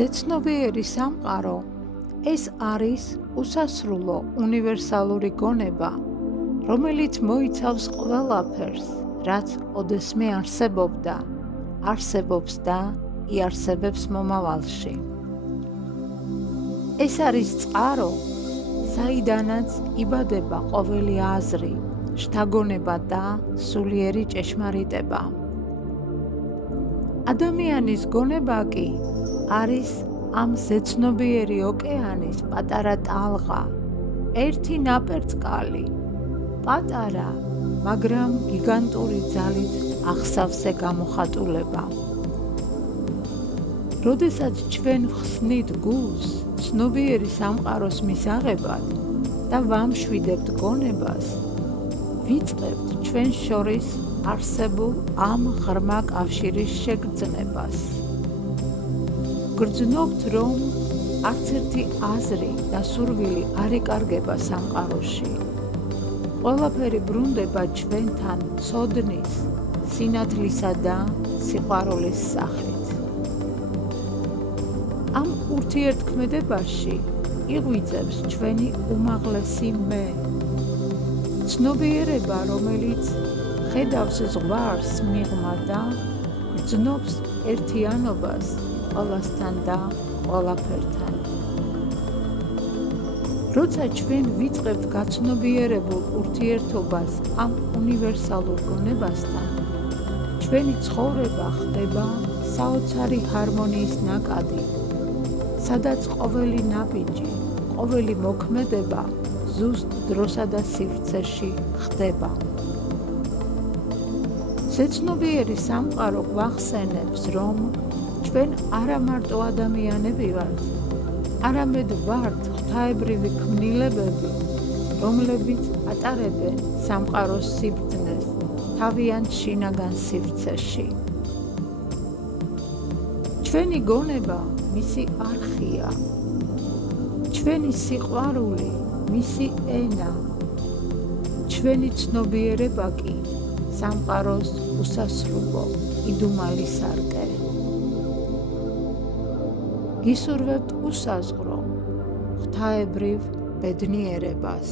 ზეცნობიერი სამყარო ეს არის უსასრულო უნივერსალური გონება, რომელიც მოიცავს ყველაფერს, რაც ოდესმე არსებობდა, არსებობს და იარსებებს მომავალში. ეს არის წყარო, საიდანაც იბადება ყოველი აზრი, შთაგონება და სულიერი ჭეშმარიტება. ადამიანის გონება კი არის ამ ზეცნობიერი ოკეანის პატარა ტალღა, ერთი ნაპერწკალი, პატარა, მაგრამ გიგანტური ძალით აღსავსე გამოხატულება. როდესაც ჩვენ ვხსნით გულს ცნობიერი სამყაროს მისაღებად და ვამშვიდებთ გონებას, ვიწყებთ ჩვენ შორის არსებულ ამ ღრმა კავშირის შეგრძნებას. გრძნობთ, რომ არც ერთი აზრი და სურვილი არ იკარგება სამყაროში. ყველაფერი ბრუნდება ჩვენთან ცოდნის, სინათლისა და სიყვარულის სახით. ამ ურთიერთქმედებაში იღვიძებს ჩვენი უმაღლესი მე, ცნობიერება, რომელიც ხედავს ზღვარს მიღმა და გრძნობს ერთიანობას ყველასთან და ყველაფერთან. როცა ჩვენ ვიწყებთ გაცნობიერებულ ურთიერთობას ამ უნივერსალურ გონებასთან, ჩვენი ცხოვრება ხდება საოცარი ჰარმონიის ნაკადი, სადაც ყოველი ნაბიჯი, ყოველი მოქმედება ზუსტ დროსა და სივრცეში ხდება. ზეცნობიერი სამყარო გვახსენებს, რომ ჩვენ არა მარტო ადამიანები ვართ, არამედ ვართ ღვთაებრივი ქმნილებები, რომლებიც ატარებენ სამყაროს სიბრძნეს თავიანთ შინაგან სივრცეში. ჩვენი გონება მისი არხია, ჩვენი სიყვარული მისი ენა, ჩვენი ცნობიერება კი სამყაროს უსასრულო იდუმალი სარკე. გისურვებთ უსაზღვრო ღვთაებრივ ბედნიერებას.